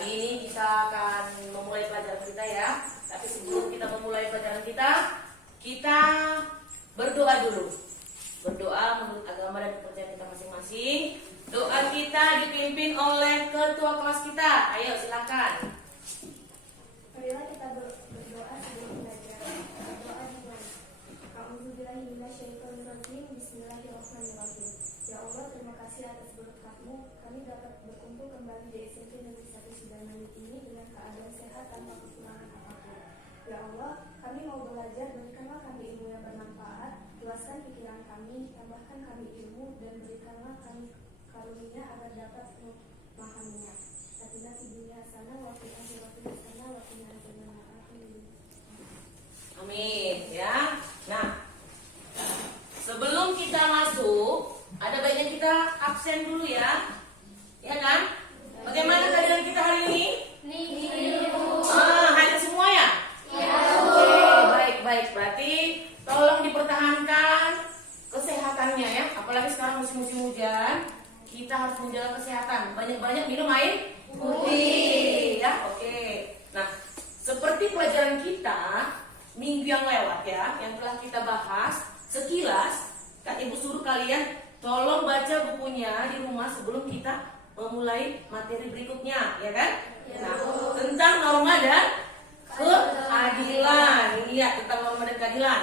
pagi ini kita akan memulai pelajaran kita ya. Tapi sebelum kita memulai pelajaran kita berdoa dulu. Berdoa menurut agama dan kepercayaan kita masing-masing. Doa kita dipimpin oleh ketua kelas kita. Ayo silakan. Marilah kita berdoa sebelum belajar. Berdoa dimulai. A'udzubillahi minasyaitonirrajim. Bismillahirrahmanirrahim. Ya Allah, terima kasih atas berkat-Mu. Kami dapat berkumpul kembali di SMP Negeri 1 Sidamanit ini dengan keadaan sehat tanpa kekurangan apapun. Ya Allah, kami mau belajar, berikanlah kami ilmu yang bermanfaat, luaskan pikiran kami, tambahkan kami ilmu, dan berikanlah kami karunia agar dapat memahaminya. Atina fid dunya hasanah wa fil akhirati hasanah wa qina adzabannar. Amin ya. Nah, sebelum kita masuk, ada baiknya kita absen dulu ya. Ya kan? Bagaimana keadaan kita hari ini? Hadir semua ya? Oke, baik. Berarti tolong dipertahankan kesehatannya ya. Apalagi sekarang musim hujan, kita harus menjaga kesehatan. Banyak-banyak minum air putih ya. Oke. Nah, seperti pelajaran kita minggu yang lewat ya, yang telah kita bahas sekilas, Kak Ibu suruh kalian tolong baca bukunya di rumah sebelum kita memulai materi berikutnya, ya kan? Nah, tentang norma dan keadilan. Iya, tentang norma dan keadilan.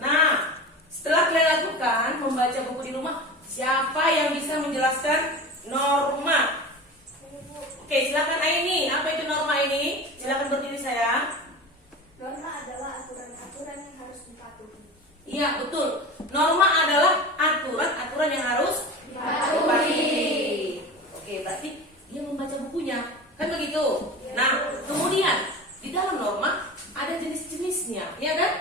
Nah, setelah kalian lakukan membaca buku di rumah, siapa yang bisa menjelaskan norma? Oke, silakan Aini. Apa itu norma ini? Silakan berdiri sayang. Norma adalah aturan-aturan yang harus dipatuhi. Iya, betul. Norma adalah aturan-aturan yang harus dipatuhi. Oke, berarti dia membaca bukunya. Kan begitu? Nah, kemudian di dalam norma ada jenis-jenisnya, ya kan?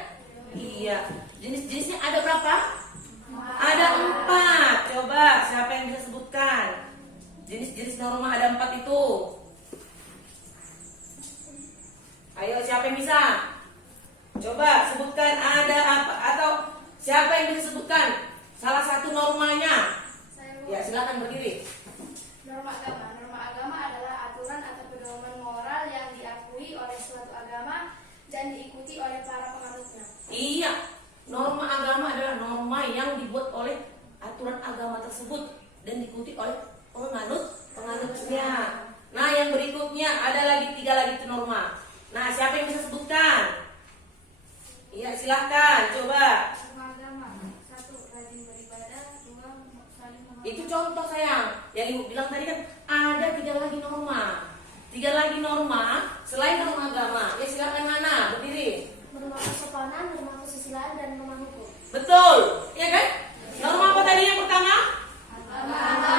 Iya. Jenis-jenisnya ada berapa? Ada 4. Coba siapa yang bisa sebutkan? Jenis-jenis norma ada 4 itu. Ayo, siapa yang bisa? Coba sebutkan ada apa, atau siapa yang bisa sebutkan salah satu normanya? Ya, silakan berdiri. Norma agama adalah aturan atau pedoman moral yang diakui oleh suatu agama dan diikuti oleh para penganutnya. Iya, norma agama adalah norma yang dibuat oleh aturan agama tersebut dan diikuti oleh penganutnya. Nah, yang berikutnya ada lagi 3 lagi itu norma. Nah, siapa yang bisa sebutkan? Iya, silahkan, coba. Norma agama, 1. Rajin beribadah, 2. Saling menghormati. Itu contoh sayang. Yang Ibu bilang tadi kan ada 3 lagi norma. 3 lagi norma selain norma agama. Ya, silakan Hana, berdiri. Norma kesopanan, norma kesusilaan, dan norma hukum. Betul, ya kan? Norma apa tadi yang pertama? Agama,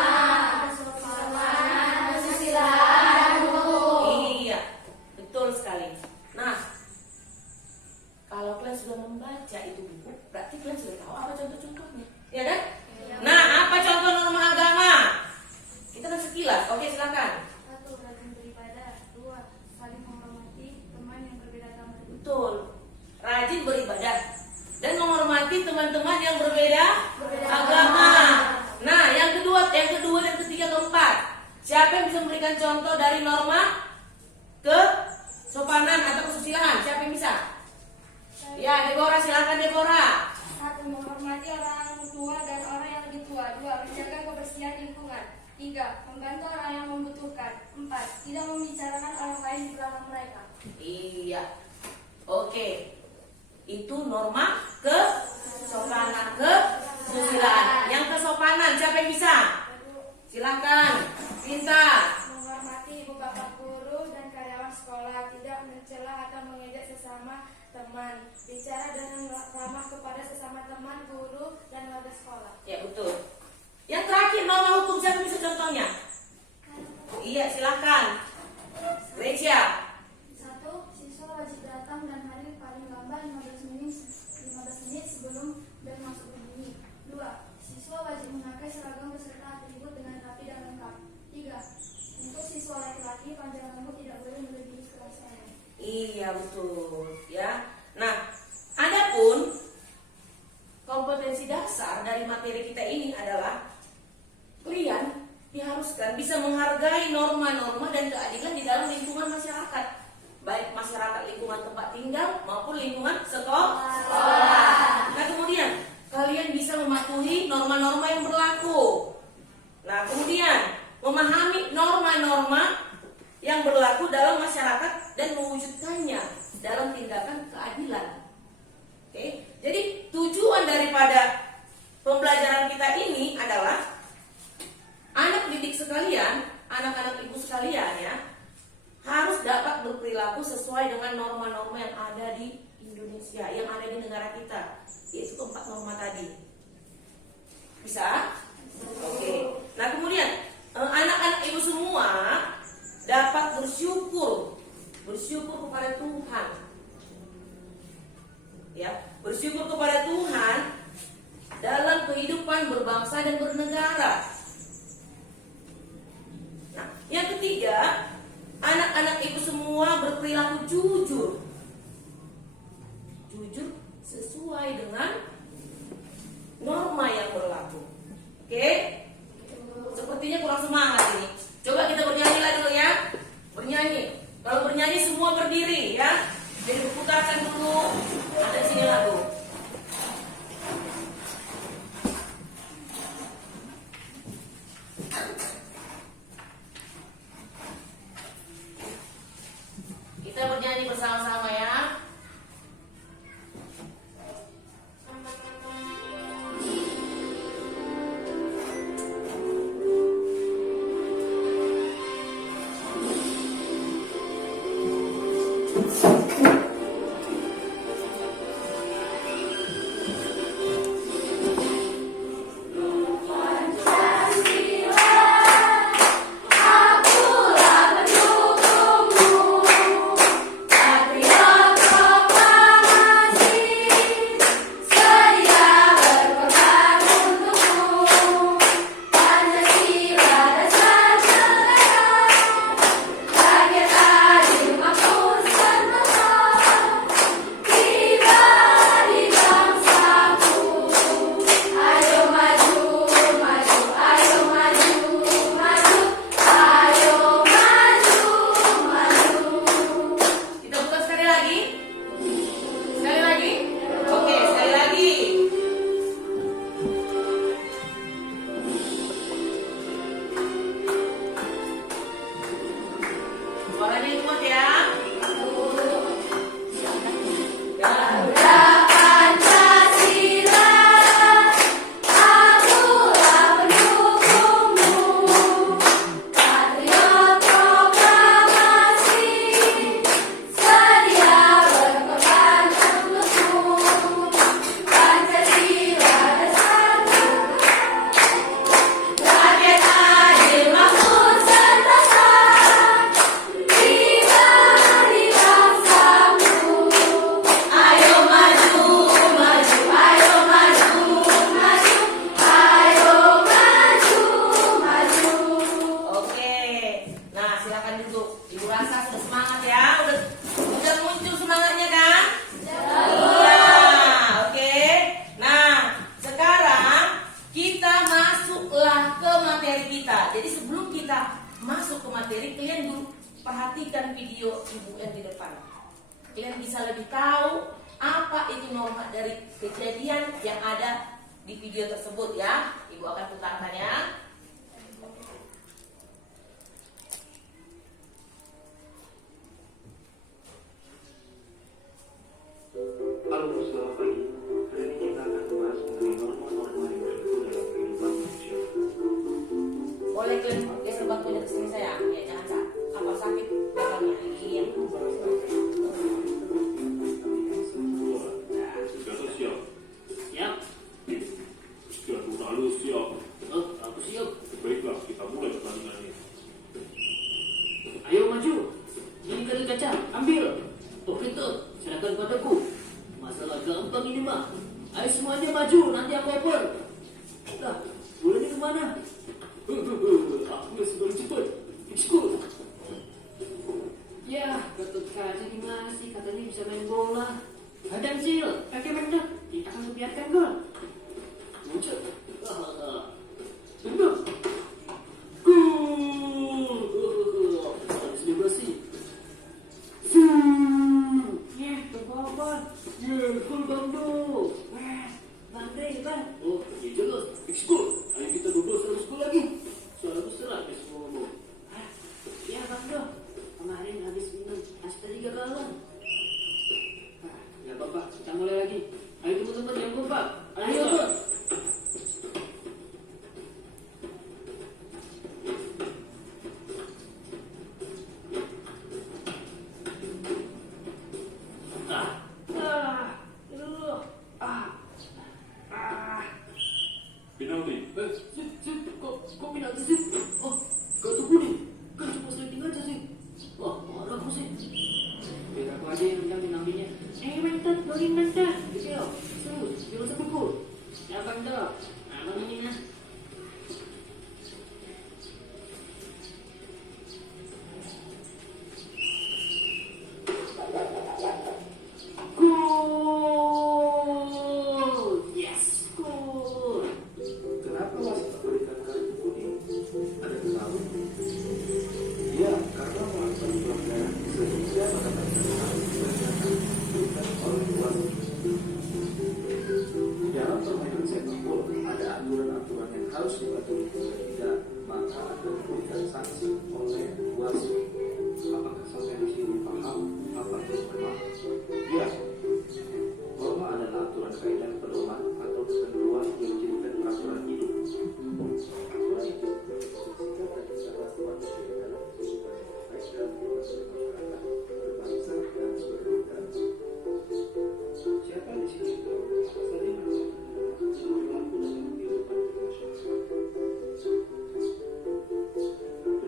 kesopanan, kesusilaan, dan hukum. Iya, betul sekali. Nah, kalau kalian sudah membaca itu buku, berarti kalian sudah tahu apa contoh-contohnya, ya kan? Nah, apa contoh norma agama? Kita kan sekilas. Oke, silakan. 1. Rajin beribadah, 2. Saling menghormati teman yang berbeda agama. Betul. Rajin beribadah dan menghormati teman-teman yang berbeda agama. Nah, yang kedua, dan ketiga, keempat. Siapa yang bisa memberikan contoh dari norma kesopanan atau kesusilaan? Siapa yang bisa? Ya, Deborah, silakan Deborah. 1. Menghormati orang tua dan orang yang lebih tua. 2. Menjaga kebersihan lingkungan. 3. Membantu orang yang membutuhkan. 4. Tidak membicarakan orang lain di belakang mereka. Iya. Oke. Itu norma kesopanan, kesusilaan. Yang kesopanan siapa yang bisa? Silakan. Pinta. Menghormati ibu bapak guru dan karyawan sekolah. Tidak mencela atau mengejek sesama teman. Bicara dengan ramah kepada sesama teman, guru, dan warga sekolah. Ya, betul. Yang terakhir norma hukum siapa yang bisa contohnya? Iya, silakan. Recia. 1. Siswa wajib datang dan hadir paling lambat 15 menit sebelum bel masuk berbunyi. 2. Siswa wajib memakai seragam beserta atribut dengan rapi dan lengkap. 3. Untuk siswa laki-laki, panjang rambut tidak boleh melebihi kerasannya. Iya, betul. Ya. Nah, adapun kompetensi dasar dari materi kita ini adalah haruskan bisa menghargai norma-norma dan keadilan di dalam lingkungan masyarakat, baik masyarakat lingkungan tempat tinggal maupun lingkungan sekolah. Nah kemudian kalian bisa mematuhi norma-norma yang berlaku. Nah kemudian memahami norma-norma yang berlaku dalam masyarakat dan mewujudkannya dalam tindakan keadilan. Oke, jadi tujuan daripada pembelajaran kita ini adalah anak didik sekalian, anak-anak ibu sekalian ya, harus dapat berperilaku sesuai dengan norma-norma yang ada di Indonesia, yang ada di negara kita, yaitu 4 norma tadi. Bisa? Oke. Nah kemudian anak-anak ibu semua dapat bersyukur kepada Tuhan. Ya, bersyukur kepada Tuhan dalam kehidupan berbangsa dan bernegara. Nah, yang ketiga, anak-anak ibu semua berperilaku jujur. Jujur sesuai dengan norma yang berlaku. Oke? Sepertinya kurang semangat ini. Coba kita bernyanyi lah dulu ya. Bernyanyi. Kalau bernyanyi semua berdiri ya. Jadi putarkan dulu. Ada di sini lagu. Kita bernyanyi bersama-sama ya. Perhatikan video ibu yang di depan. Kalian bisa lebih tahu apa itu norma dari kejadian yang ada di video tersebut ya. Ibu akan putarkan ya. Halo, selamat pagi. Hari ini kita akan membahas mengenai norma-norma yang berlaku dalam kehidupan manusia. Boleh klik geser bangkunya ke sini saya. Ya jangan Kak. Apa sakit belakangnya? Iya. Sudah siap? Siap. Sudah terlalu siap. Aku siap. Baiklah, kita mulai pertandingan ini. Ayo maju. Ini kali kaca, ambil. Oke tuh, serahkan padaku. Masalah gampang ini mah. Ayo semuanya maju, nanti aku oper. Nah, boleh nih kemana? Aku sudah cepat. Ikut.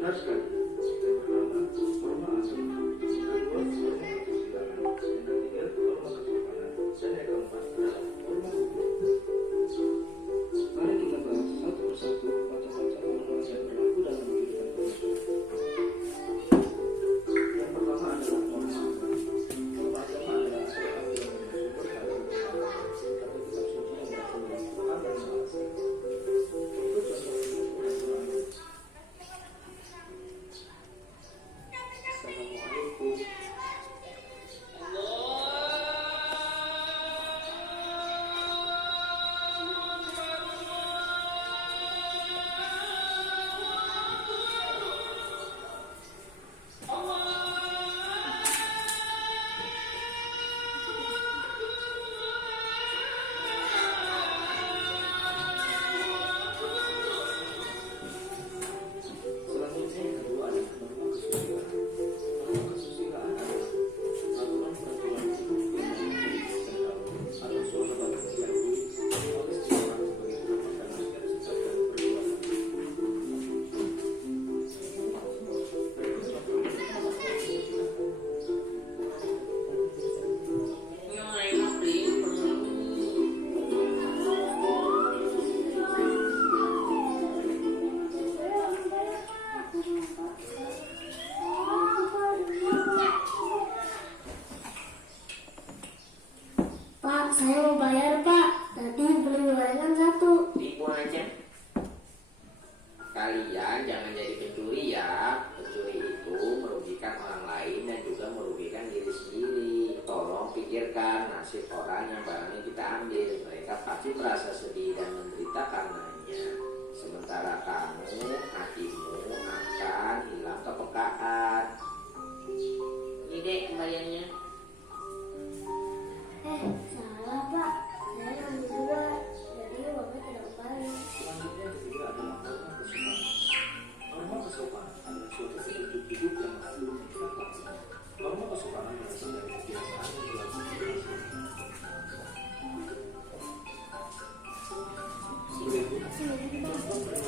Benar sekali. Yang pertama, norma asli. Yang kedua, norma kesusilaan. Yang ketiga, norma kesopanan. Dan yang keempat adalah norma hukum. Mari kita bahas satu persatu macam-macam norma yang berlaku dalam kehidupan manusia. Yang pertama adalah norma agama. Norma agama adalah aturan yang bersumber dari Al-Quran atau kitab suci yang berasal dari Tuhan yang Maha Esa. Untuk contoh Al-Quran. Assalamualaikum. Selanjutnya yang kedua adalah norma kesusilaan. Norma kesusilaan adalah aturan-peraturan hidup yang diikuti dan atau suatu yang diakui oleh seseorang sebagai norma dalam setiap sikap dan perbuatan. Pak, saya mau bayar, Pak. Tadi beli gorengan satu. Tipu aja. Kalian jangan jadi pencuri ya. Pencuri itu merugikan orang lain dan juga merugikan diri sendiri. Tolong pikirkan nasib orang yang barangnya kita ambil. Mereka pasti merasa sedih dan menderita karenanya. Sementara kamu, hatimu akan hilang kepekaan. Ini dek kembaliannya. Salah, Pak. Saya ngambil dua. Jadi uangnya tidak kembali. Selanjutnya yang ketiga adalah norma kesopanan. Norma kesopanan adalah suatu petunjuk hidup yang harus kita lakukan. Norma kesopanan berasal dari kebiasaan yang dilakukan oleh masyarakat.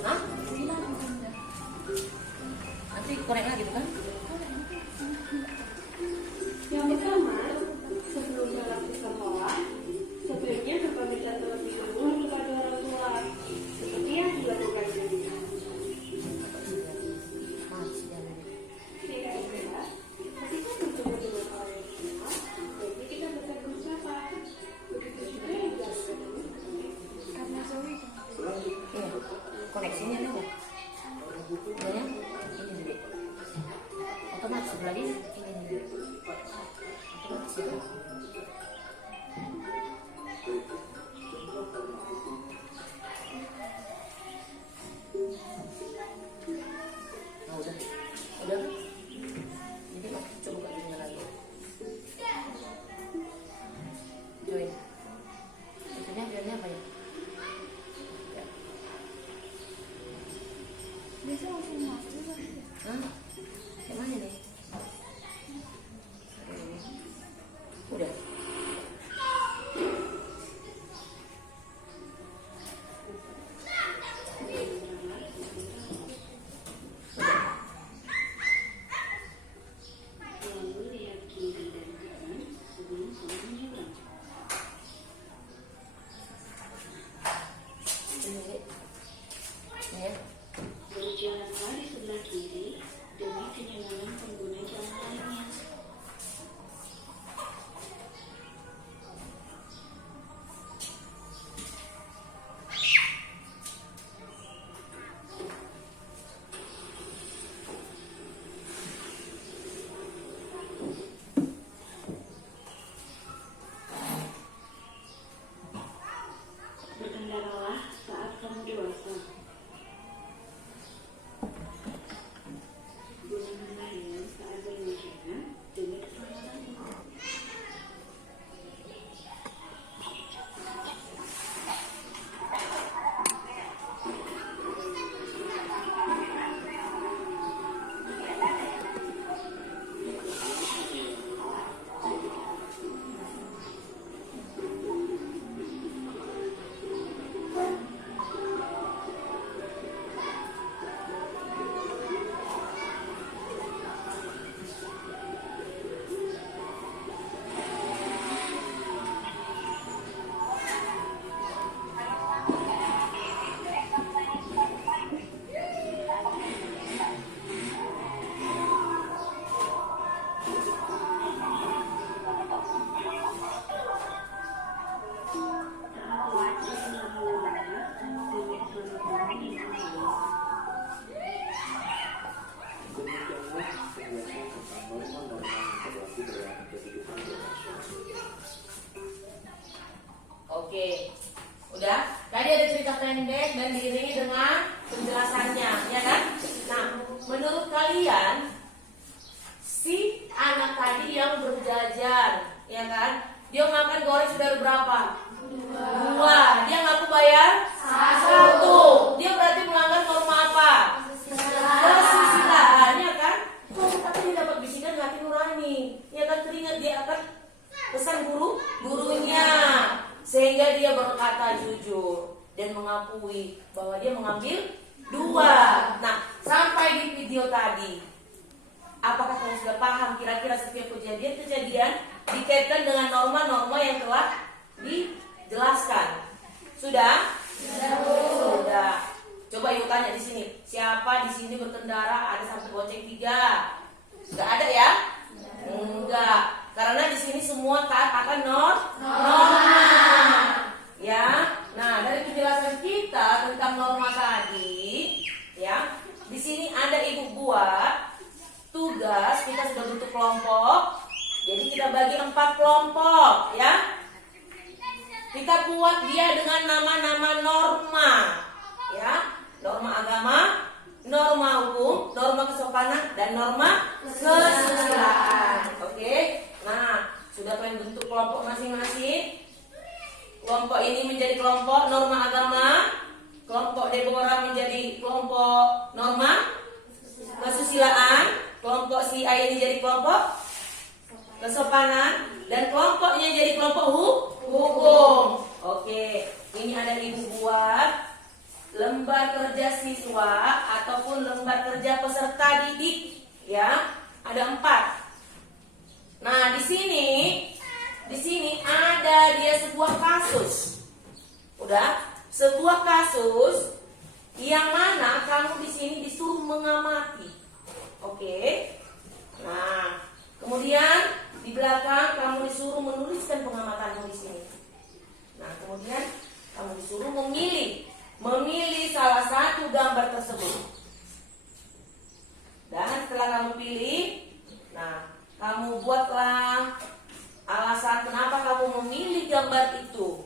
Hah? Nanti korek lagi tuh kan? Yang pertama, sebelum berangkat ke sekolah, sebaiknya berpamitan terlebih dahulu kepada orang tua, seperti yang dilakukan Jadinya. Yang kedua, ketika bertemu dengan orang yang tua, sebaiknya kita bertegur sapa. Begitu juga yang dilakukan karena Zoe. Iya. Koneksinya ada nggak? Ada ya? Ini deh. Otomatis berarti ini. Otomatis itu. Nah, udah. Jadi coba buka lagi. Join. Itunya biarnya apa ya? Bisa langsung masuk. Hah? Yang mana nih? Udah. Lalu lihat kiri dan kanan sebelum kamu menyeberang. Ini deh. Ini ya. Berjalanlah di sebelah kiri demi kenyamanan pengguna jalan lainnya. Berkendaralah saat kamu dewasa. Gunakanlah helm saat berbicara pendek dan diiringi dengan penjelasannya, ya kan? Nah, menurut kalian si anak tadi yang berjajan, ya kan? Dia makan goreng sudah berapa? 2. Dia ngaku bayar 1. Dia berarti melanggar norma apa? Kesusilaan, ya kan? Tapi dia dapat bisikan hati nurani, ya kan? Teringat dia akan pesan gurunya, sehingga dia berkata jujur dan mengakui bahwa dia mengambil 2. Nah, sampai di video tadi, apakah kalian sudah paham kira-kira setiap kejadian dikaitkan dengan norma-norma yang telah dijelaskan? Sudah? Sudah. Coba ibu tanya di sini, siapa di sini berkendara ada sampai goceng 3? Enggak ada ya? Enggak. Karena di sini semua taat akan norma. Ya. Nah, dari penjelasan kita tentang norma tadi, ya, di sini ada ibu buat tugas. Kita sudah bentuk kelompok. Jadi kita bagi 4 kelompok, ya. Kita buat dia dengan nama-nama norma, ya. Norma agama, norma hukum, norma kesopanan, dan norma kesusilaan. Oke. Nah, sudah kalian bentuk kelompok masing-masing. Kelompok ini menjadi kelompok norma agama, kelompok Deborah menjadi kelompok norma kesusilaan, kelompok si A ini jadi kelompok kesopanan, dan kelompoknya jadi kelompok hukum. Oke, ini ada ibu buat lembar kerja siswa ataupun lembar kerja peserta didik, ya. Ada 4. Nah, di sini ada dia sebuah kasus. Udah, sebuah kasus yang mana kamu di sini disuruh mengamati. Oke. Nah, kemudian di belakang kamu disuruh menuliskan pengamatanmu di sini. Nah, kemudian kamu disuruh memilih salah satu gambar tersebut. Dan setelah kamu pilih, nah, kamu buatlah alasan kenapa kamu memilih gambar itu.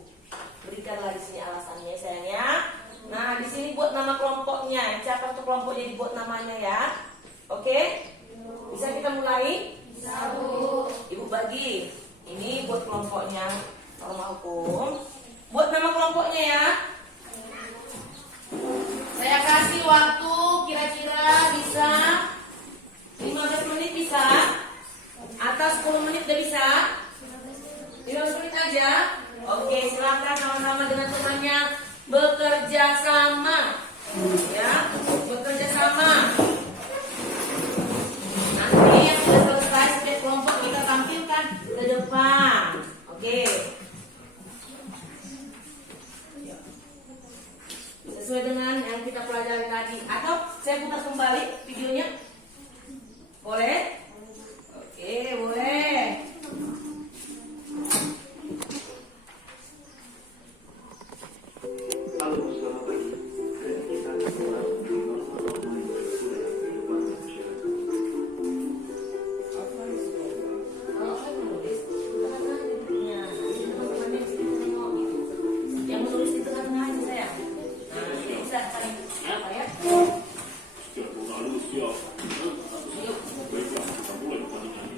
Berikanlah di sini alasannya, sayangnya. Nah, di sini buat nama kelompoknya. Siapa tuh kelompoknya dibuat namanya, ya? Oke? Bisa kita mulai? Bisa, Bu. Ibu bagi. Ini buat kelompoknya norma hukum. Buat nama kelompoknya, ya. Saya kasih waktu kira-kira bisa 15 menit bisa? Atau 10 menit udah bisa? 15 menit aja. Oke, silakan sama-sama dengan temannya bekerja sama. Ya, bekerja sama. Nanti yang sudah selesai setiap kelompok kita tampilkan ke depan. Oke. Sesuai dengan yang kita pelajari tadi. Atau saya putar kembali videonya. Boleh? Oke, boleh. Halo, selamat pagi. Hari ini kita akan membahas tentang norma-norma yang berlaku dalam kehidupan manusia. Apa itu norma? Kalau saya menulis di tengah-tengah duduknya, nanti teman-temannya di sini tengok gitu. Yang menulis di tengah-tengah aja saya. Nah, ini bisa saling apa ya? Siap, lalu siap. Baiklah, kita mulai pertandingan.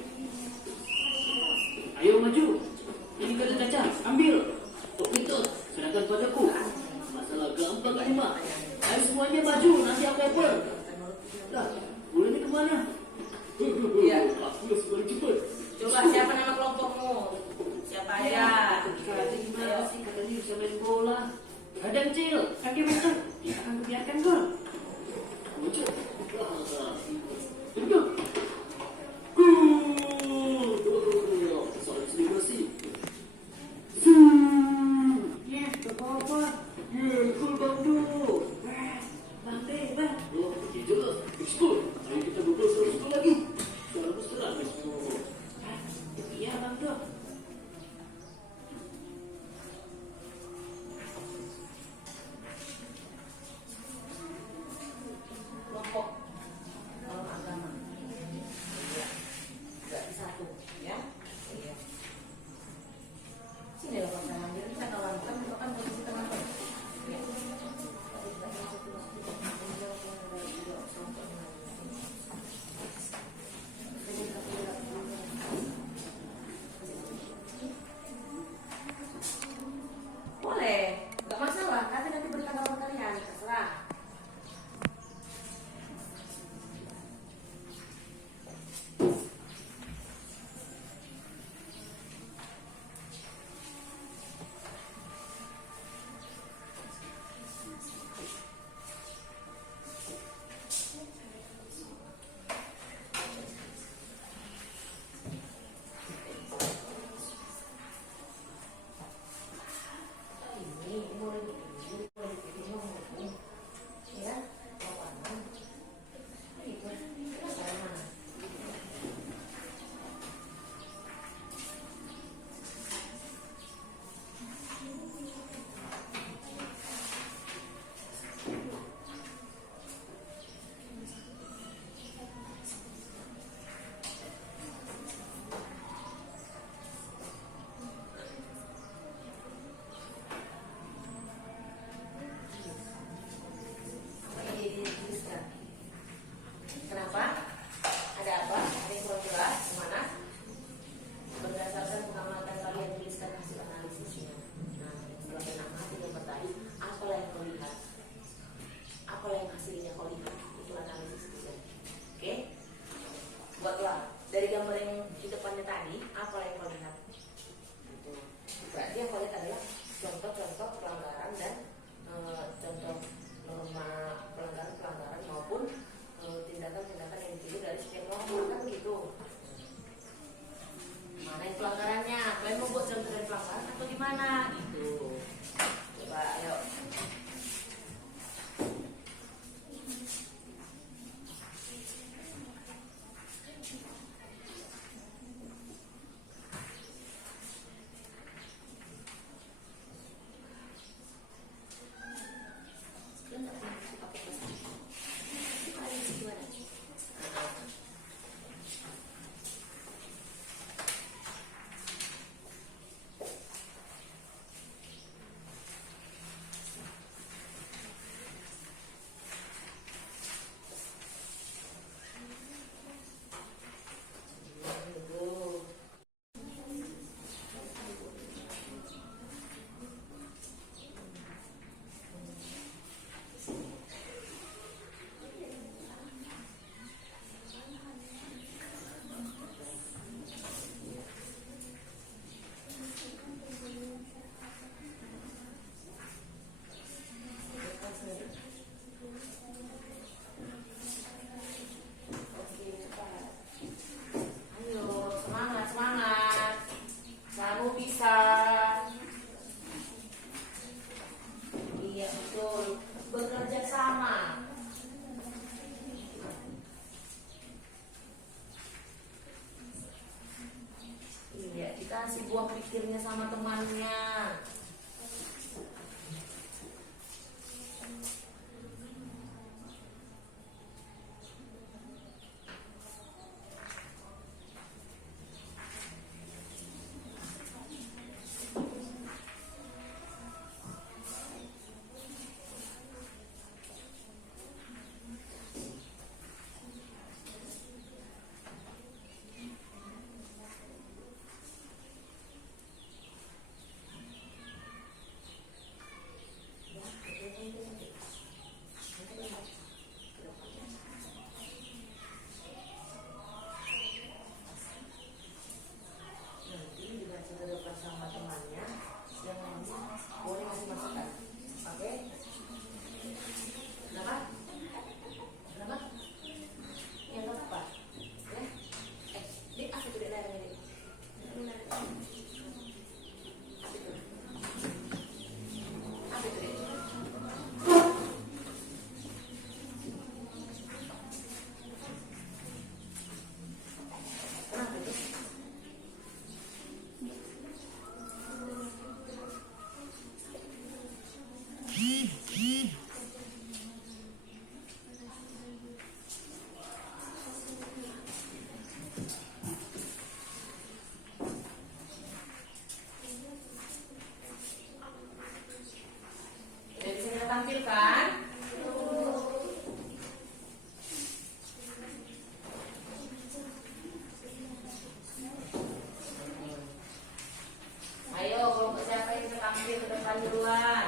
Ayo maju. Ini kalian kaca, ambil. Oh itu, serahkan padaku. Masalah gampang ini mah. Ayo semuanya maju, nanti aku oper. Lah, boleh ini kemana? Iya. Aku harus balik cepat. Coba siapa nama kelompokmu? Siapa aja? Karate gimana sih? Katanya bisa main bola. Kadang Cil, kaki meter. Ya akan biarkan gol. Lucu. Itu. Soal selebrasi. Ya, apa-apa. Ya, gol Bang Du. Bang De, Bang. Oh, ya jelas. Ekspor. Ayo kita ngobrol soal lagi. Soal mesra, ekspor. Iya, Bang Du. Kelompok norma agama. Iya. Berarti 1, ya. Iya. Sini loh, Pak, saya ambil. Kita kawan kan posisi teman-teman. Ya. kasih buah pikirnya sama temannya. Tampilkan. Ayo, kelompok siapa yang bisa tampil ke depan duluan?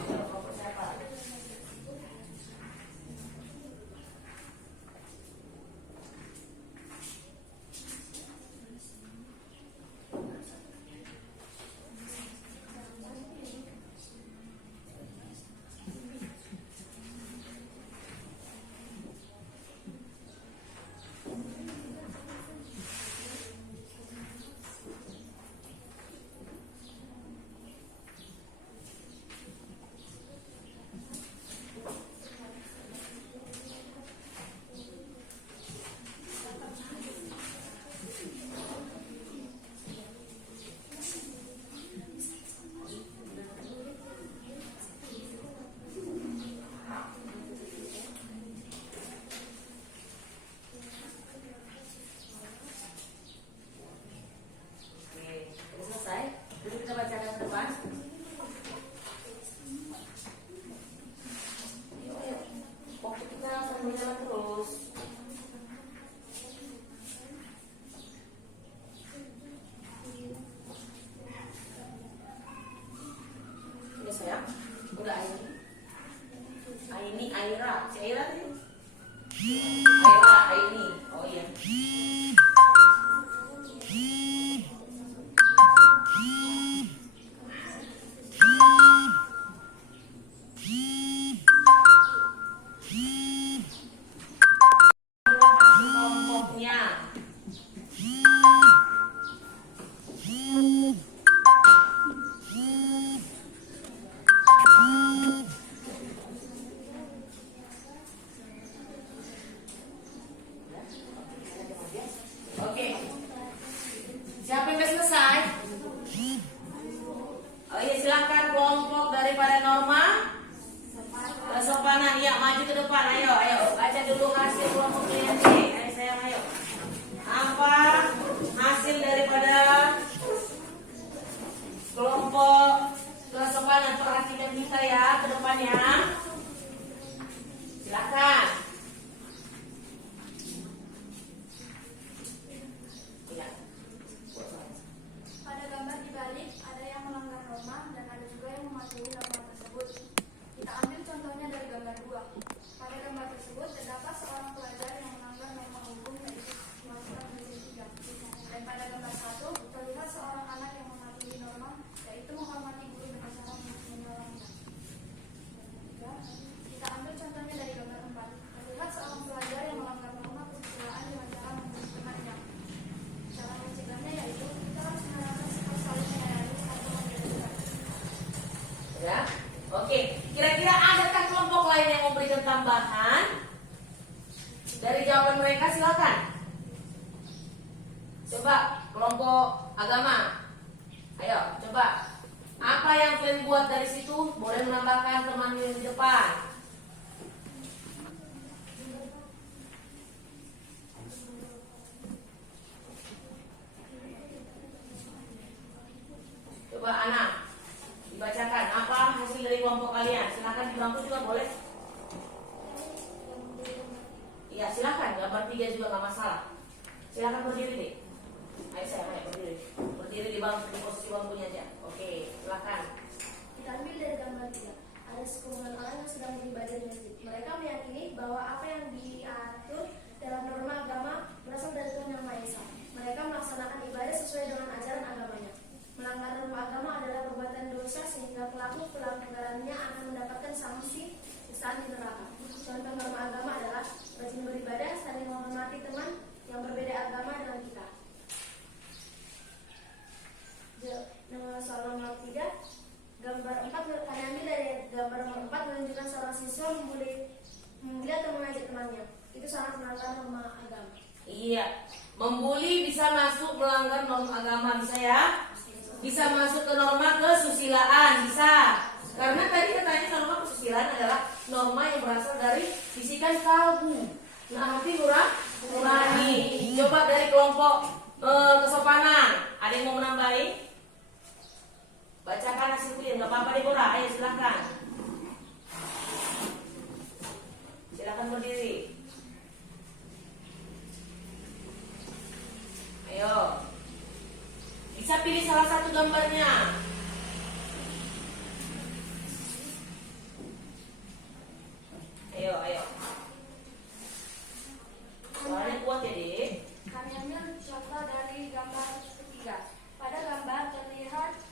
Ayo, kelompok siapa? Sayang, udah Aini, Aira, si Aira tadi. Aira, Aini, oh iya. Kelompoknya. Oke. Siapa yang udah selesai? Oh iya, silakan kelompok daripada Norma. Kesopanan, ya maju ke depan, ayo, ayo. Baca dulu hasil kelompoknya Yanti. Ayo sayang, ayo. tambahan dari jawaban mereka, silakan. Coba kelompok agama. Ayo, coba. Apa yang kalian buat dari situ? Boleh menambahkan teman yang di depan. Coba anak, dibacakan apa hasil dari kelompok kalian. Silakan di bangku juga boleh. Iya, silakan. Gambar 3 juga nggak masalah. Silakan berdiri deh. Ayo saya berdiri. Berdiri di bangku, di posisi bangkunya aja. Oke, silakan. Kita ambil dari gambar 3. Ada sekumpulan orang yang sedang beribadah di masjid. Mereka meyakini bahwa apa yang diatur dalam norma agama berasal dari Tuhan Yang Maha Esa. Mereka melaksanakan ibadah sesuai dengan ajaran agamanya. Melanggar norma agama adalah perbuatan dosa sehingga pelaku pelanggarannya akan mendapatkan sanksi siksaan di neraka. Contoh norma agama adalah rajin beribadah, saling menghormati teman yang berbeda agama dengan kita. Soal nomor 3, gambar 4 kami ambil dari gambar nomor 4 menunjukkan seorang siswa membuli atau mengajak temannya. Itu sangat melanggar norma agama. Iya, membuli bisa masuk melanggar norma agama, bisa ya? Bisa masuk ke norma kesusilaan, bisa. Karena tadi katanya norma kesusilaan adalah norma yang berasal dari bisikan kalbu. Nah, hati nurani. Coba dari kelompok kesopanan, ada yang mau menambahin? Bacakan hasil kuliah, nggak apa-apa deh Bora. Ayo silakan. Silakan berdiri. Ayo. Bisa pilih salah satu gambarnya. Ayo. Soalnya kuat ya, Dek. Kami ambil contoh dari gambar ketiga. Pada gambar terlihat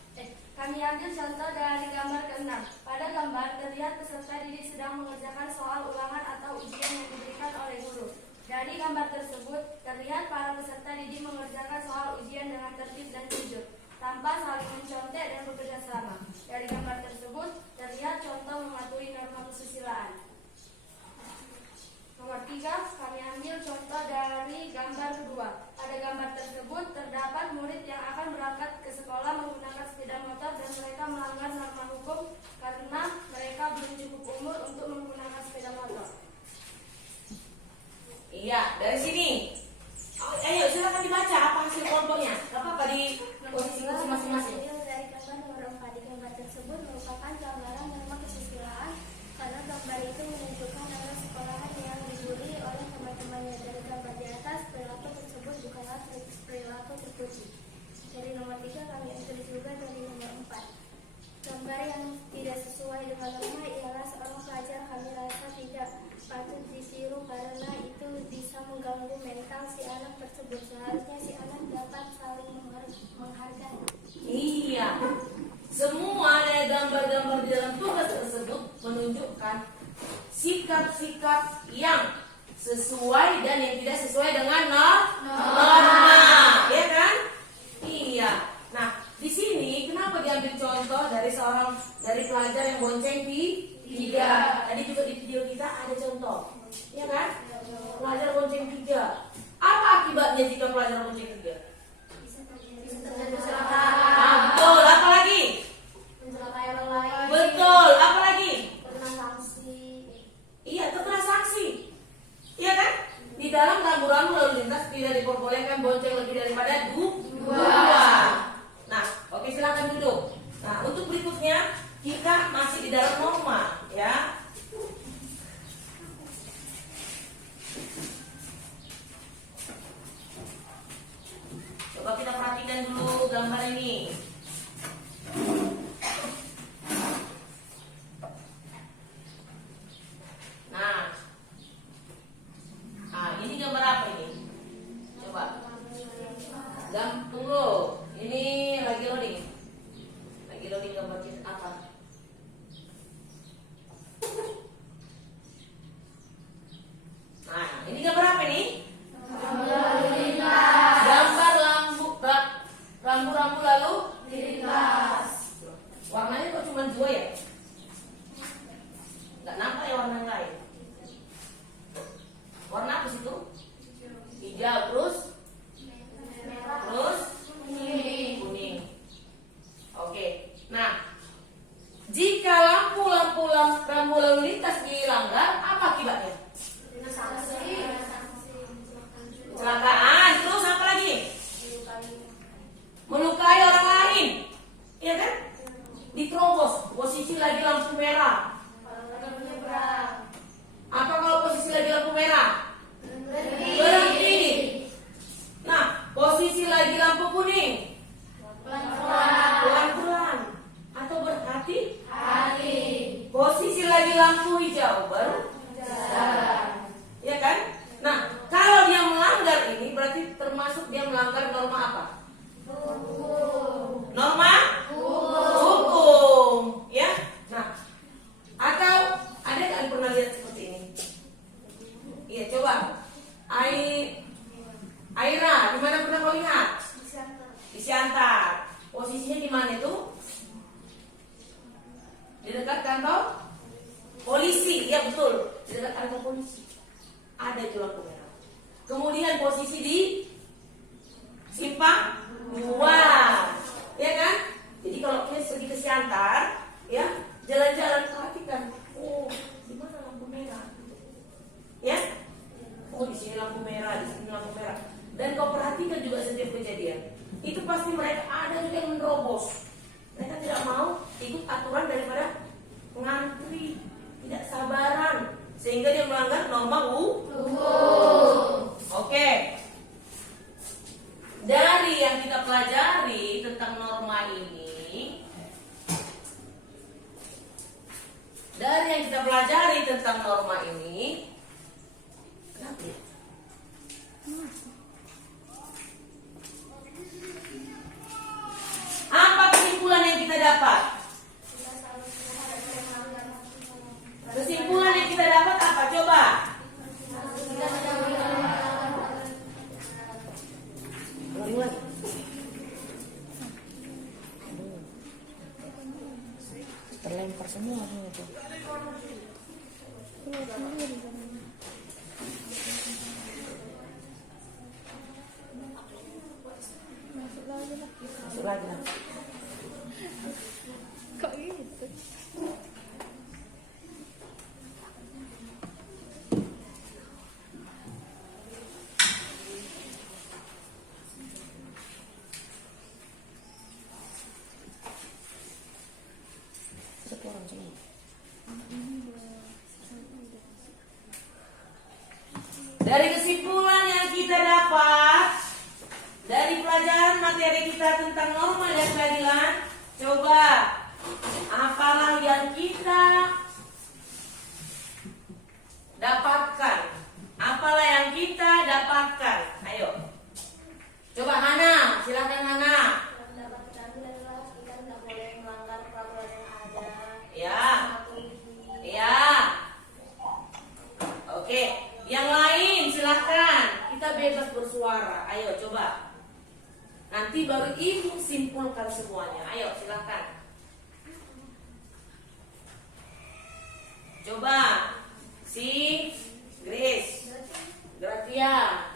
kami ambil contoh dari gambar ke-6. Pada gambar terlihat peserta didik sedang mengerjakan soal ulangan atau ujian yang diberikan oleh guru. Dari gambar tersebut terlihat para peserta didik mengerjakan soal ujian dengan tertib dan jujur, tanpa saling mencontek dan bekerja sama. Dari gambar tersebut terlihat contoh mematuhi norma kesusilaan. Nomor 3, kami ambil contoh dari gambar kedua. Pada gambar tersebut terdapat murid yang akan berangkat ke sekolah menggunakan sepeda motor dan mereka melanggar norma hukum karena mereka belum cukup umur untuk menggunakan sepeda motor. Iya, dari sini. Ayo silakan dibaca apa hasil kelompoknya. Gak apa-apa di posisi masing-masing. Dari gambar nomor 4, di gambar tersebut merupakan gambaran norma kesusilaan karena gambar itu menunjukkan nama sekolahan yang dibully oleh teman-temannya. Dari gambar di atas, perilaku tersebut bukanlah perilaku terpuji. Dari nomor 3 kami ambil juga dari nomor 4. Gambar yang tidak sesuai dengan norma ialah seorang pelajar kami rasa tidak patut ditiru karena itu bisa mengganggu mental si anak tersebut. Seharusnya si anak dapat saling menghargai. Iya. Semua dari gambar-gambar di dalam tugas tersebut menunjukkan sikap-sikap yang sesuai dan yang tidak sesuai dengan norma. Ya kan? Iya. Nah, di sini kenapa diambil contoh dari pelajar yang bonceng tiga? Tadi juga di video kita ada contoh, ya kan? Pelajar bonceng 3. Apa akibatnya jika pelajar bonceng 3? Betul. Apa lagi? Mencelakai orang lain. Betul. Apa lagi? Terkena sanksi. Iya, terkena sanksi. Iya kan? Di dalam rambu-rambu lalu lintas tidak diperbolehkan bonceng lebih daripada 2. Nah, oke, silakan duduk. Nah, untuk berikutnya kita masih di dalam norma, ya. Coba kita perhatikan dulu gambar ini. Nah, ini gambar apa ini? Coba. Tunggu. Ini lagi loading. Lagi loading gambar apa? Nah, ini gambar apa nih? Gambar rambu-rambu lalu lintas. Warnanya kok cuma 2 ya? Nggak nampak ya warna yang lain. Ya, terus kuning. Oke. Nah, jika lampu lalu lintas dilanggar, apa akibatnya? Kecelakaan. Terus apa lagi? Melukai orang lain. Iya kan? Diterobos. Posisi lagi lampu merah. Apa kalau posisi lagi lampu merah? Berhenti. Nah, posisi lagi lampu kuning. Pelan-pelan. Atau berhati-hati. Posisi lagi lampu hijau. Berjalan. Ya kan? Nah, kalau dia melanggar ini berarti termasuk dia melanggar norma apa? Norma hukum. Ya. Nah, atau ada kalian pernah lihat seperti ini? Iya, coba. Aira, di mana pernah kau lihat? Di Siantar. Posisinya di mana itu? Di dekat kantor polisi. Ya betul, di dekat kantor polisi. Ada itu lampu merah. Kemudian posisi di simpang 2. Ya kan? Jadi kalau kita pergi ke Siantar, ya, jalan-jalan perhatikan. Oh, di mana lampu merah? Ya? Oh, di sini lampu merah, di sini lampu merah. Dan kau perhatikan juga setiap kejadian. Itu pasti mereka ada juga yang menerobos. Mereka tidak mau ikut aturan daripada ngantri, tidak sabaran, sehingga dia melanggar norma hukum. Oke. Dari yang kita pelajari tentang norma ini, kenapa ya? Apa kesimpulan yang kita dapat? Kesimpulan yang kita dapat apa? Coba. Terlempar semua itu. Masuk lagi lah. Kok gitu? Dari kesimpulan yang kita dapat dari pelajaran materi kita tentang norma dan keadilan, coba apalah yang kita dapatkan? Apalah yang kita dapatkan? Ayo. Coba Hana, silakan Hana. Pendapat kami adalah kita tidak boleh melanggar peraturan yang ada. Ya. Ya. Oke. Yang lain silahkan, kita bebas bersuara. Ayo coba. Nanti baru ibu simpulkan semuanya. Ayo silahkan. Coba. Si Grace, Gratia.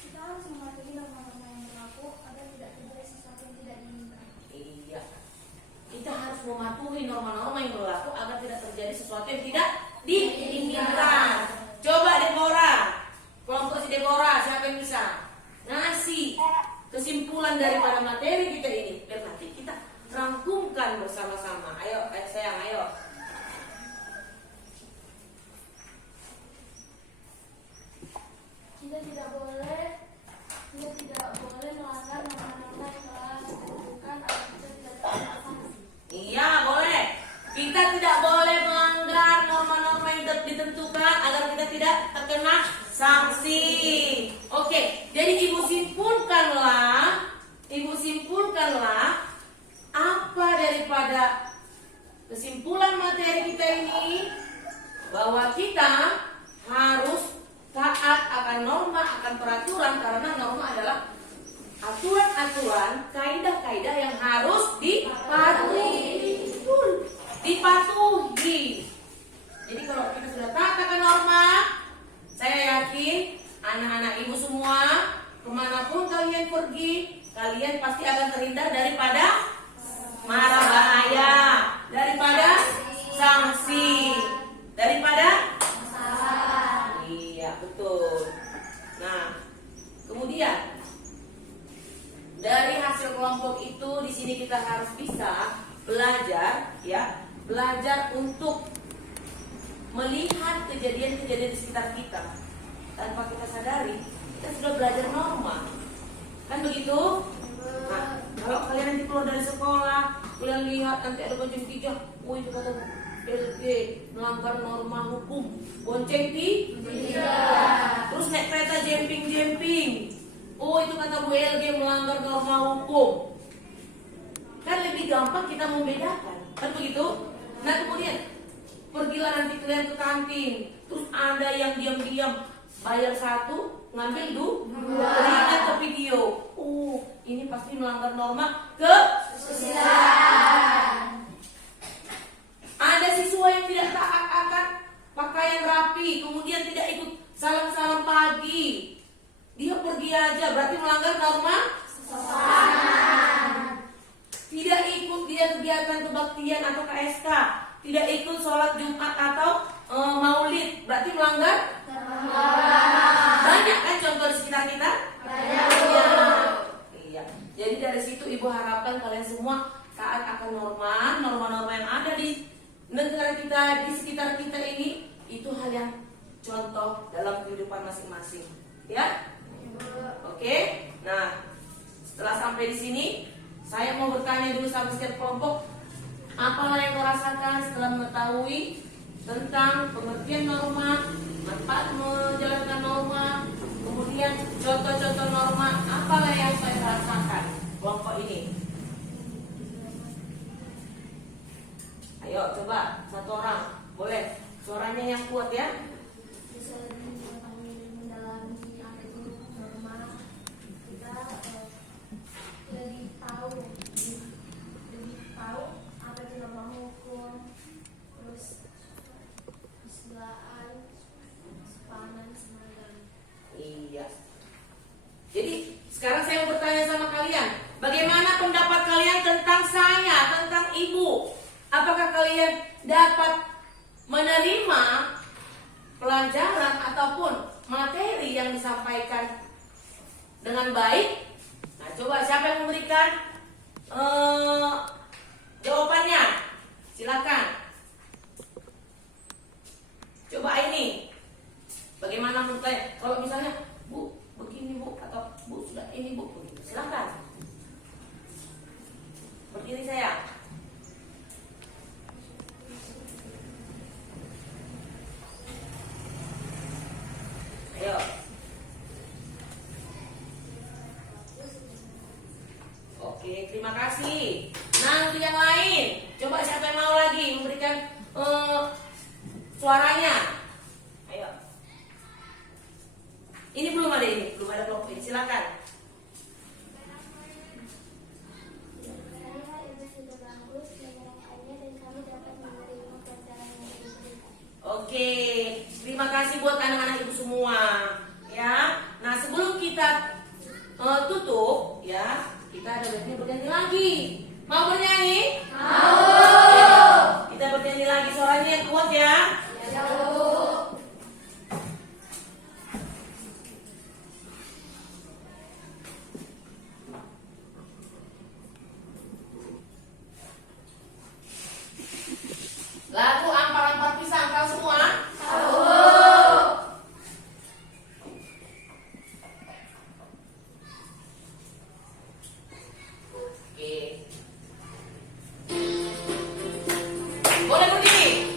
Kita harus mematuhi norma-norma yang berlaku agar tidak terjadi sesuatu yang tidak diinginkan. Iya. Kita harus mematuhi norma-norma yang berlaku agar tidak terjadi sesuatu yang tidak diinginkan. Coba Deborah, kelompok si Deborah, siapa yang bisa ngasih kesimpulan daripada materi kita ini? Biar nanti kita rangkumkan bersama-sama. Ayo, sayang, ayo. Kita tidak boleh melanggar norma-norma yang telah ditentukan agar kita tidak terkena sanksi. Iya, boleh. Kita tidak boleh melanggar norma-norma yang ditentukan agar kita tidak terkena sanksi. Oke, jadi ibu simpulkanlah apa daripada kesimpulan materi kita ini, bahwa kita harus taat akan norma, akan peraturan, karena norma adalah aturan-aturan, kaidah-kaidah yang harus dipatuhi. Jadi kalau kita sudah taat akan norma, saya yakin anak-anak ibu semua kalian pergi, kalian pasti akan terhindar daripada mara bahaya, daripada sanksi, daripada masalah. Iya, betul. Nah, kemudian dari hasil kelompok itu di sini kita harus bisa belajar, ya, belajar untuk melihat kejadian-kejadian di sekitar kita. Tanpa kita sadari, kita sudah belajar norma. Kan begitu? Nah, kalau kalian nanti keluar dari sekolah, kalian lihat nanti ada bonceng 3, oh itu kata LG melanggar norma hukum, bonceng 3. Terus naik kereta jemping, oh itu kata Bu LG melanggar norma hukum. Kan lebih gampang kita membedakan, kan begitu? Nah kemudian pergilah nanti kalian ke kantin, terus ada yang diam-diam bayar 1, ngambil 2, lihat ke video. Oh, ini pasti melanggar norma kesusilaan. Ada siswa yang tidak taat akan pakaian rapi, kemudian tidak ikut salam-salam pagi. Dia pergi aja, berarti melanggar norma kesusilaan. Tidak ikut dia kegiatan kebaktian atau KSK, tidak ikut sholat Jumat atau maulid, berarti melanggar. Banyak kan contoh di sekitar kita? Iya. Jadi dari situ ibu harapkan kalian semua taat akan norma-norma yang ada di negara kita, di sekitar kita ini. Itu hal yang contoh dalam kehidupan masing-masing. Ya? Oke. Nah, setelah sampai di sini, saya mau bertanya dulu sama setiap kelompok, apalah yang kau rasakan setelah mengetahui tentang pengertian norma, manfaat menjalankan norma, kemudian contoh-contoh norma, apalah yang saya rasakan kelompok ini? Ayo coba satu orang, boleh suaranya yang kuat ya. Bisa lebih mengetahui dan mendalami apa itu norma, kita lebih tahu apa itu norma hukum, terus kesusilaan, sepanan, semacam. Iya. Jadi sekarang saya mau bertanya sama kalian, bagaimana pendapat kalian tentang saya, tentang ibu? Apakah kalian dapat menerima pelajaran ataupun materi yang disampaikan dengan baik? Nah, coba siapa yang memberikan jawabannya? Silakan. Coba ini. Bagaimana menurut saya? Kalau misalnya, Bu, begini Bu, atau Bu sudah ini Bu, silakan. Berdiri saya. Ayo. Oke, terima kasih. Nah, untuk yang lain, coba siapa yang mau lagi memberikan suaranya? Ayo. Ini belum ada kelompok ini. Silakan. Saya ilmu sudah bagus, menyerahkannya dan kami dapat menerima pelajaran yang diberikan. Oke, terima kasih buat anak-anak ibu semua. Ya, nah sebelum kita tutup, ya kita ada baiknya bernyanyi lagi. Mau bernyanyi? Mau. Kita bernyanyi lagi, suaranya yang kuat ya. Ya Bu. Lagu ampar-ampar pisang, tahu semua? Tahu. Oke. Boleh berdiri.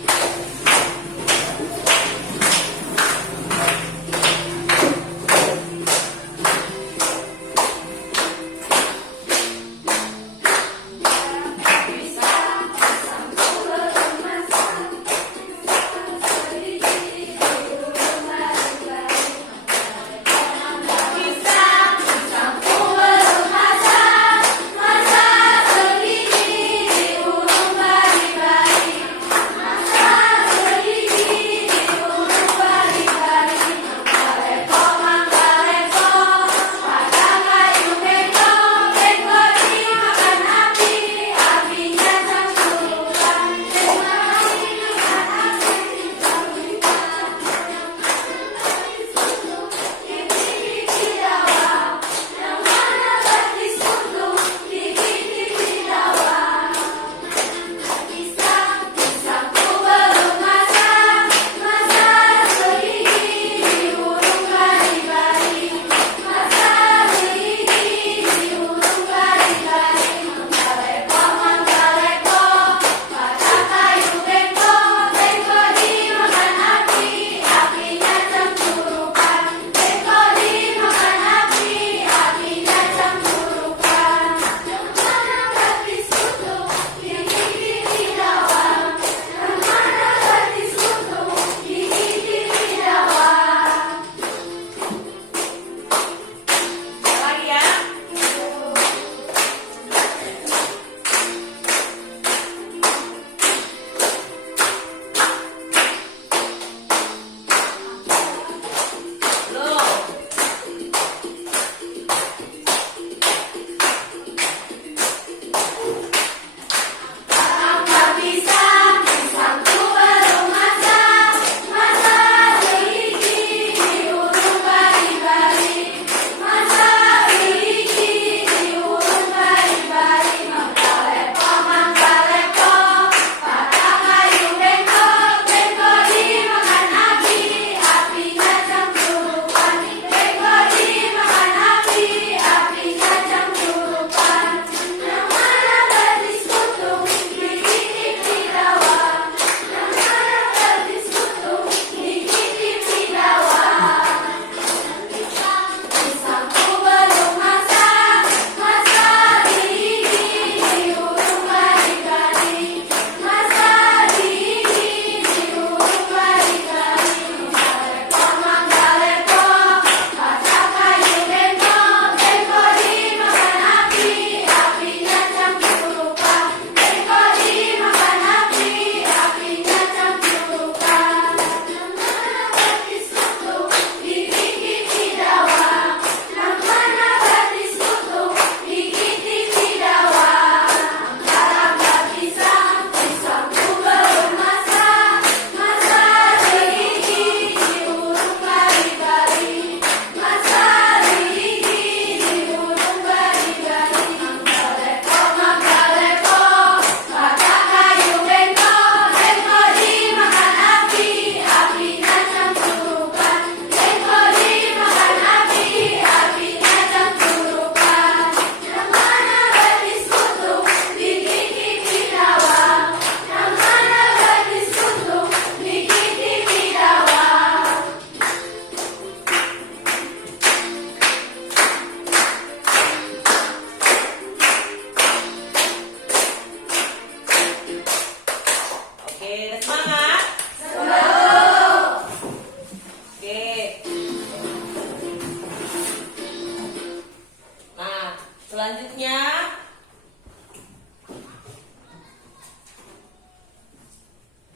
Selanjutnya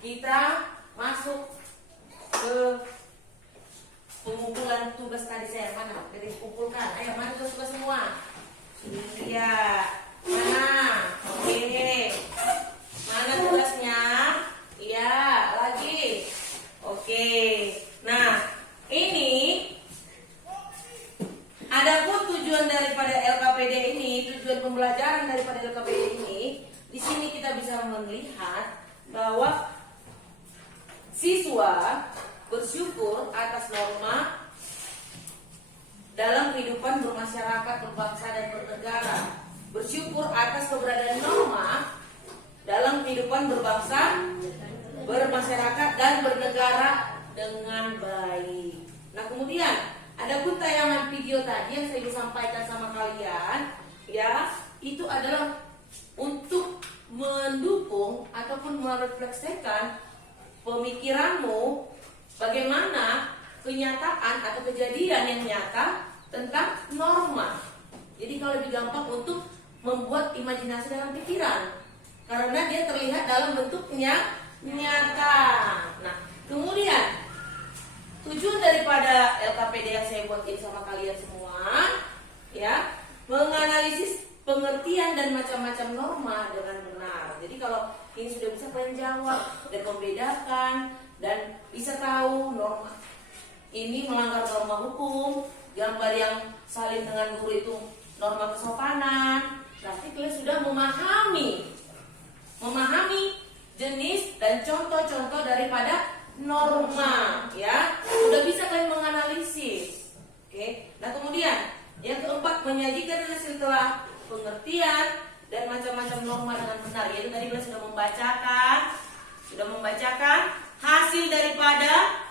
kita masuk ke pengumpulan tugas tadi saya. Mana? Jadi kumpulkan. Ayo, mana tugas semua? Iya. Mana? Oke. Mana tugasnya? Iya, lagi. Oke. Nah, ini adapun tujuan daripada LKPD ini, tujuan pembelajaran daripada LKPD ini, di sini kita bisa melihat bahwa siswa bersyukur atas norma dalam kehidupan bermasyarakat, berbangsa dan bernegara. Bersyukur atas keberadaan norma dalam kehidupan berbangsa, bermasyarakat dan bernegara dengan baik. Nah, kemudian ada pun tayangan video tadi yang saya sampaikan sama kalian, ya, itu adalah untuk mendukung ataupun merefleksikan pemikiranmu bagaimana kenyataan atau kejadian yang nyata tentang norma. Jadi kalau lebih gampang untuk membuat imajinasi dalam pikiran, karena dia terlihat dalam bentuknya nyata. Nah, kemudian tujuan daripada LKPD yang saya buat ini sama kalian semua, ya, menganalisis pengertian dan macam-macam norma dengan benar. Jadi kalau ini sudah bisa kalian jawab dan membedakan dan bisa tahu norma ini melanggar norma hukum, gambar yang salin dengan guru itu norma kesopanan. Berarti kalian sudah memahami jenis dan contoh-contoh daripada norma, ya. Sudah bisa kalian menganalisis. Oke. Nah, kemudian yang keempat, menyajikan hasil telah pengertian dan macam-macam norma dengan benar. Yaitu tadi kalian sudah membacakan hasil daripada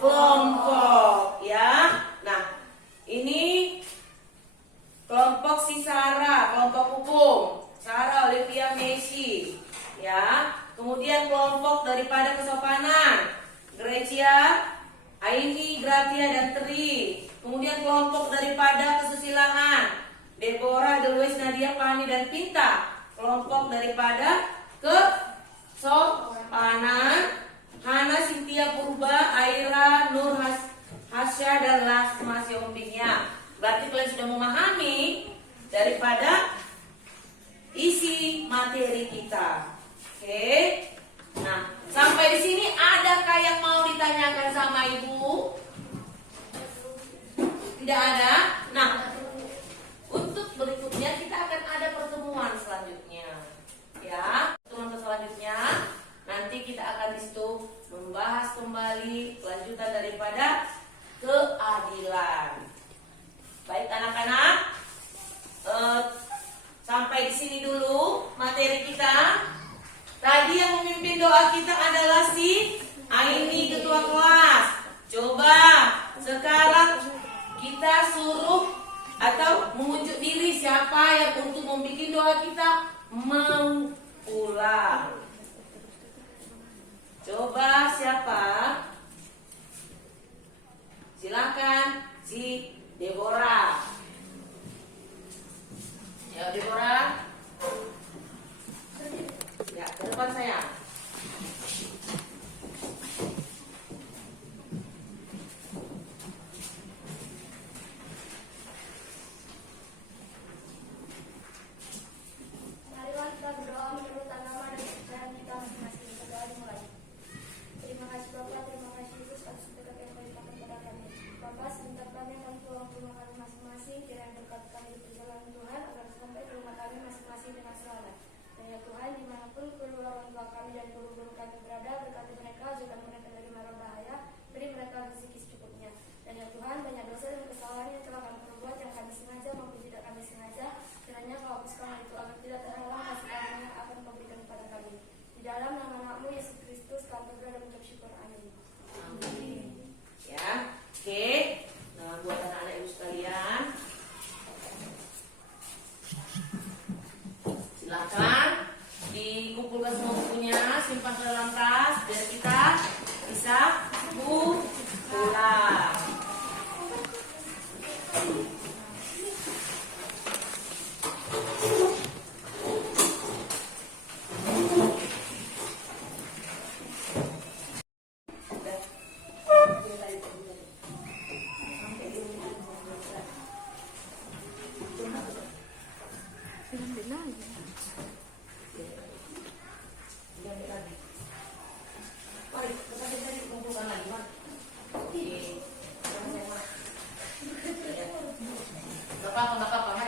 kelompok, ya. Nah, ini kelompok si Sarah, kelompok hukum, Sarah Olivia Messi, ya. Kemudian kelompok daripada kesopanan, Grecia, Aini, Gratia dan Tri. Kemudian kelompok daripada kesusilaan, Deborah, Deluis, Nadia, Fani dan Pinta. Kelompok daripada kesopanan, Hana, Cynthia, Purba, Aira, Nur, Hasya dan Lasma Siombingnya. Berarti kalian sudah memahami daripada isi materi kita. Oke. Nah, sampai di sini adakah yang mau ditanyakan sama Ibu? Tidak ada. Nah, untuk berikutnya kita akan ada pertemuan selanjutnya. Ya, pertemuan selanjutnya nanti kita akan di situ membahas kembali kelanjutan daripada keadilan. Baik anak-anak, sampai di sini dulu materi kita. Tadi yang memimpin doa kita adalah si Aini, ketua kelas. Coba sekarang kita suruh atau mengunjuk diri siapa yang untuk membuat doa kita mau pulang. Coba siapa? Silakan si Deborah. Ya, Deborah. Ya, ke depan saya. Marilah kita berdoa menurut agama dan kepercayaan kita masing-masing. Berdoa dimulai. Terima kasih Bapa, terima kasih Yesus atas berkat yang kau limpahkan kepada kami. Bapa, sebentar kami akan pulang ke rumah kami masing-masing. apa-apa, nggak apa-apa.